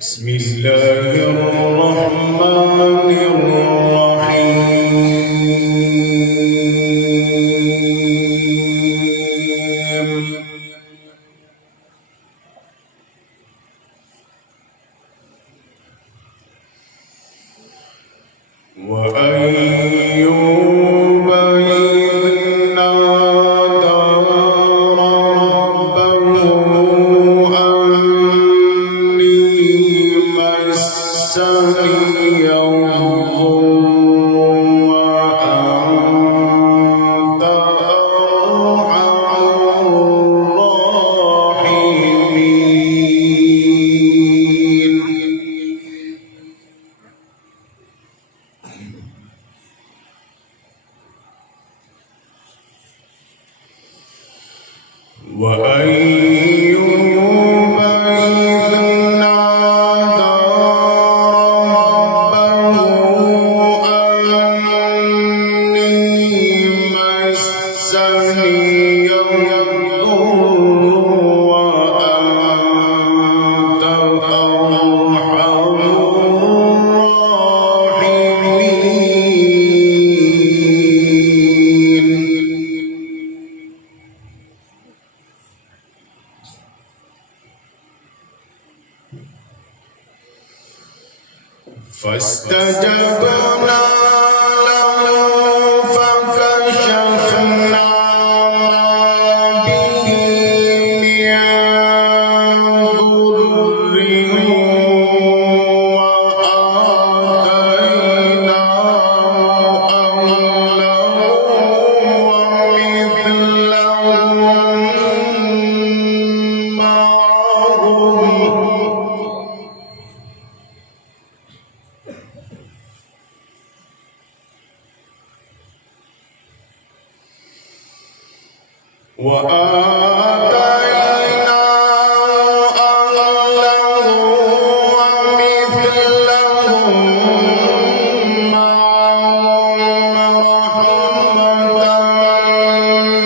بسم الله الرحمن الرحيم وأيوب إذ نادى ربه أني مسني الضر وأنت أرحم الراحمين وأيوب إذ نادى ربه أني مسني الضر وأنت أرحم الراحمين فاستجبنا له فكشفنا ما به من ضر وآتيناه أهله ومثلهم معهم وآتيناه أهله ومثلهم معهم رحمة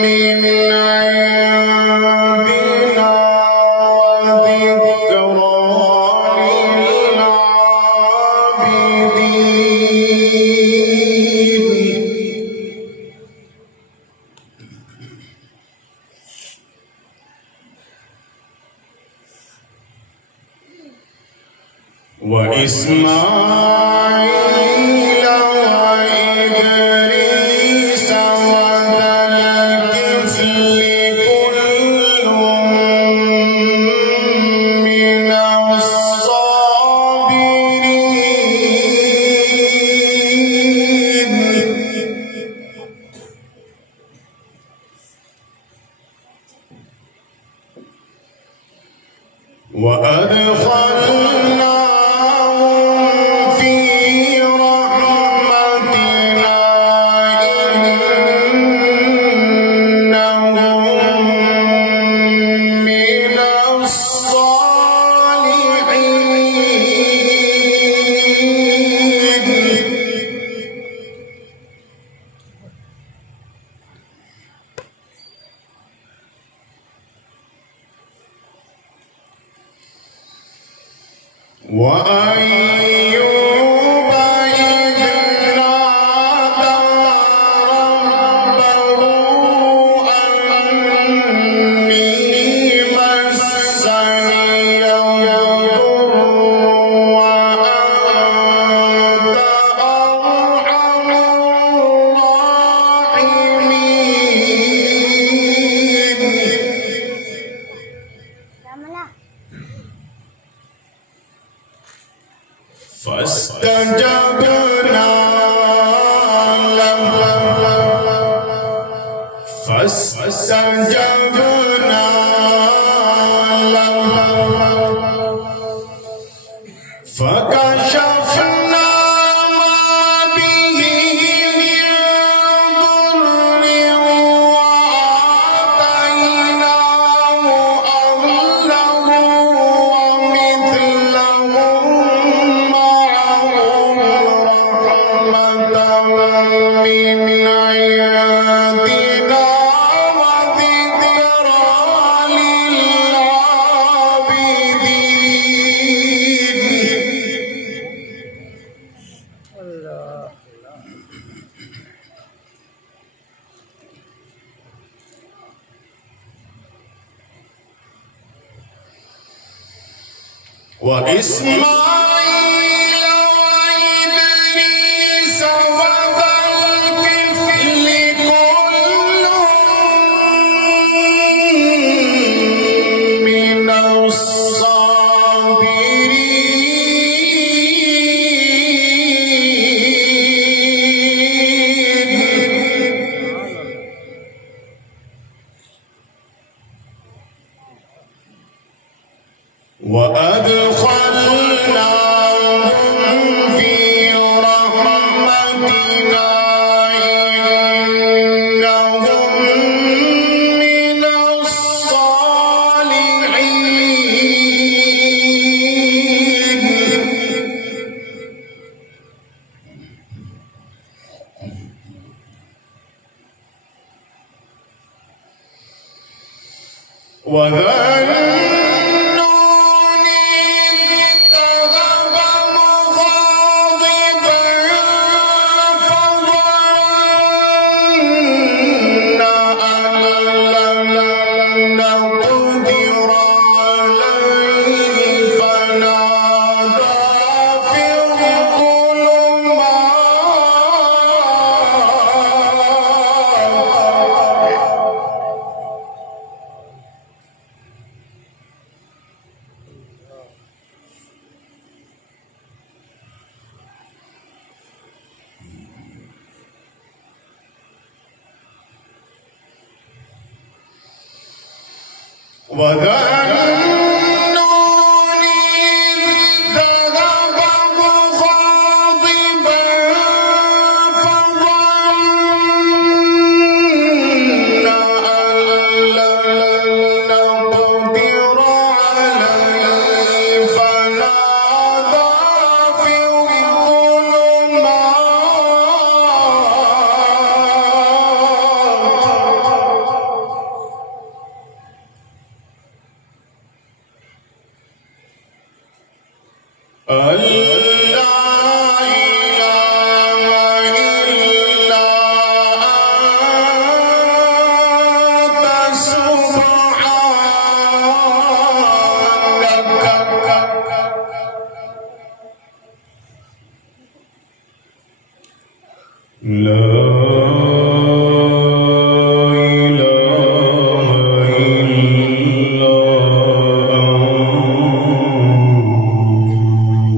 من عندنا وذكرى للعابدين وإسماعيل وإدريس وذا الكفل كل من الصابرين وأدخلناهم في رحمتنا إنهم من الصالحين وأيوب إذ نادى ربه أني مسني الضر وأنت أرحم الراحمين فاستجبنا له فكشفنا ما به من ضر وآتيناه أهله ومثلهم معهم وإسماعيل وإدريس وذا الكفل كل من الصابرين وأدخلناهم في رحمتنا إنهم من الصالحين وذنون إذ ذهب مغاضبا فظن أن لن نقدر عليه فنادى في الظلمات وذنون إذ ذهب مغاضبا فظن أن لن نقدر عليه فنادى في الظلمات أن لا إله إلا أنت سبحانك لا إله إلا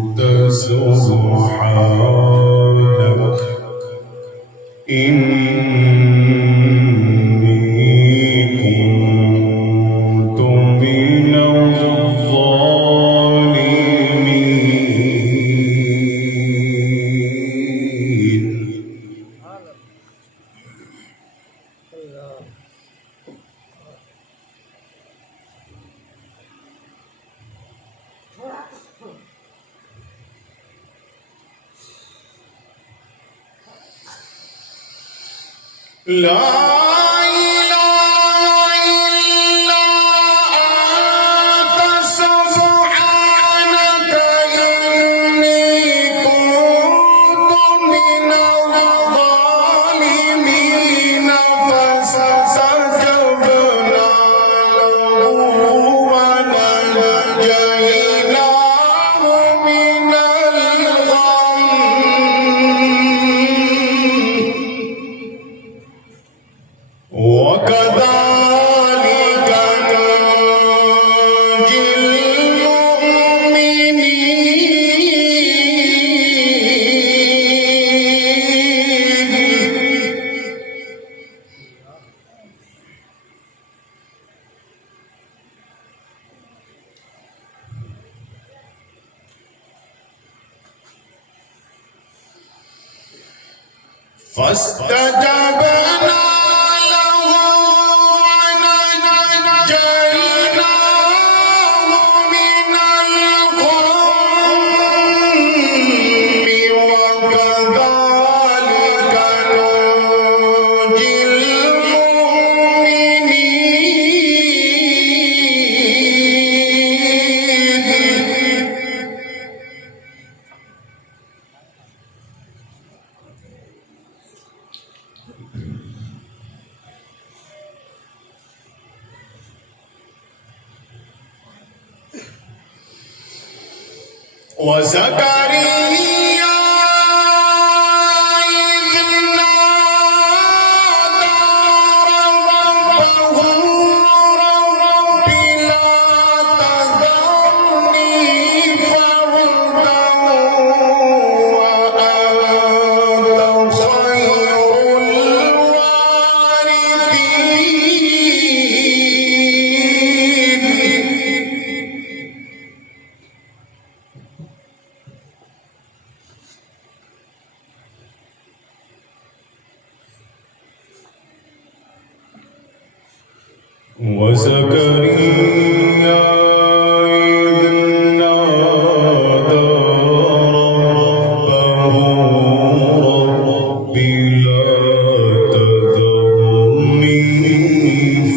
أنت سبحانك إني كنت من الظالمين لا إله إلا أنت سبحانك إني كنت من الظالمين فاستجبنا له ونجيناه من الغم وكذلك ننجي المؤمنين فاستجبنا له ونجيناه من الغم وكذلك ننجي المؤمنين وزكريا إذ نادى ربه رب لا تذرني فردا وأنت خير وزكريا إذ نادى ربه رب لا تذرني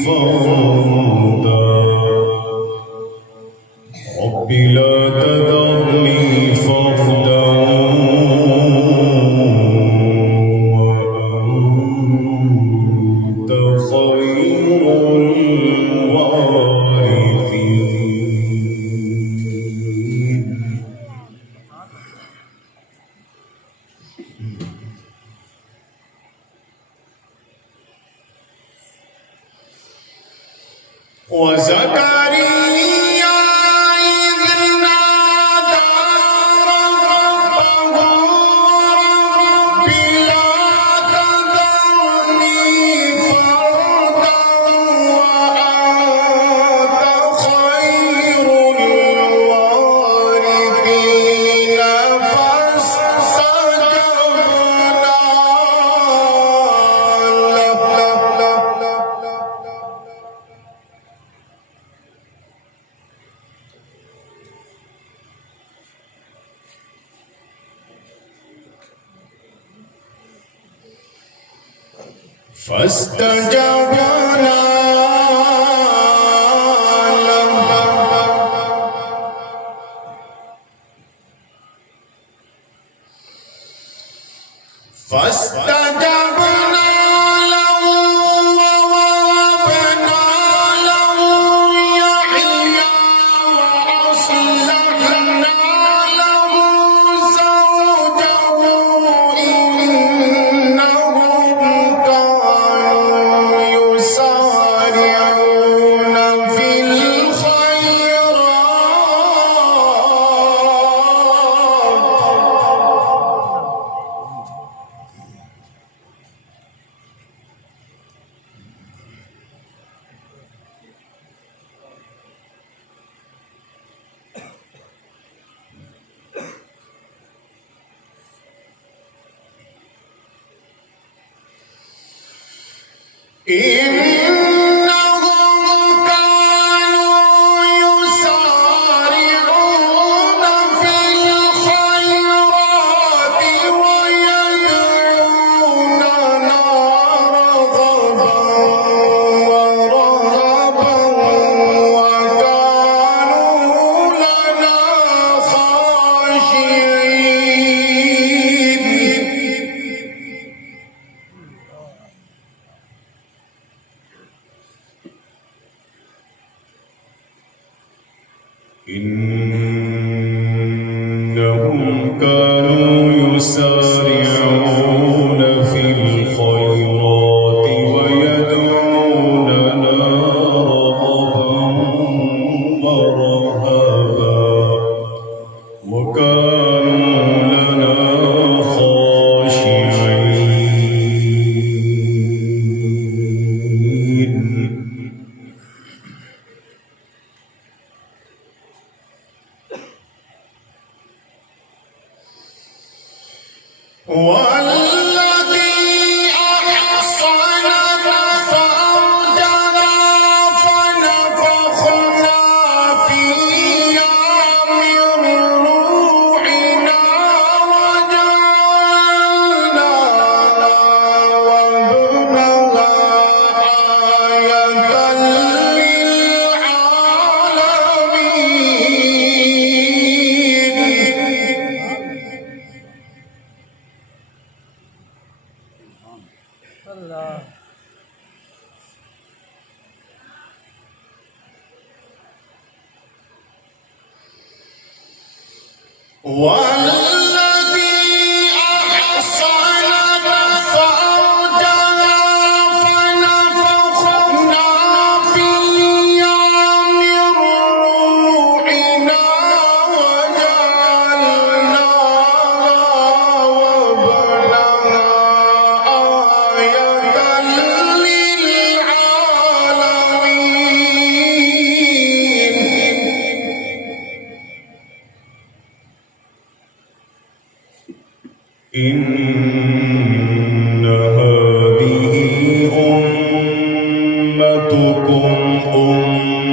فردا رب لا تذرني فردا وأنت خير وزكريا إذ نادى ربه رب لا تذرني فردا وأنت خير الوارثين فاستجبنا له فاستجبنا له ووهبنا له يحيى وأصلحنا له زوجه إنهم كانوا يسارعون في إنهم كانوا يسارعون في الخيرات ويدعوننا رغبا ورهبا وكانوا لنا خاشعين إنهم كانوا يسارعون في الخيرات ويدعوننا رغبا ورهبا وكانوا لنا خاشعين والتي أحصنت فرجها فنفخنا فيها من روحنا وجعلناها وابنها آية للعالمين والتي أحصنت فرجها فنفخنا فيها من روحنا وجعلناها وابنها آية للعالمين. إن هذه أمتكم أمة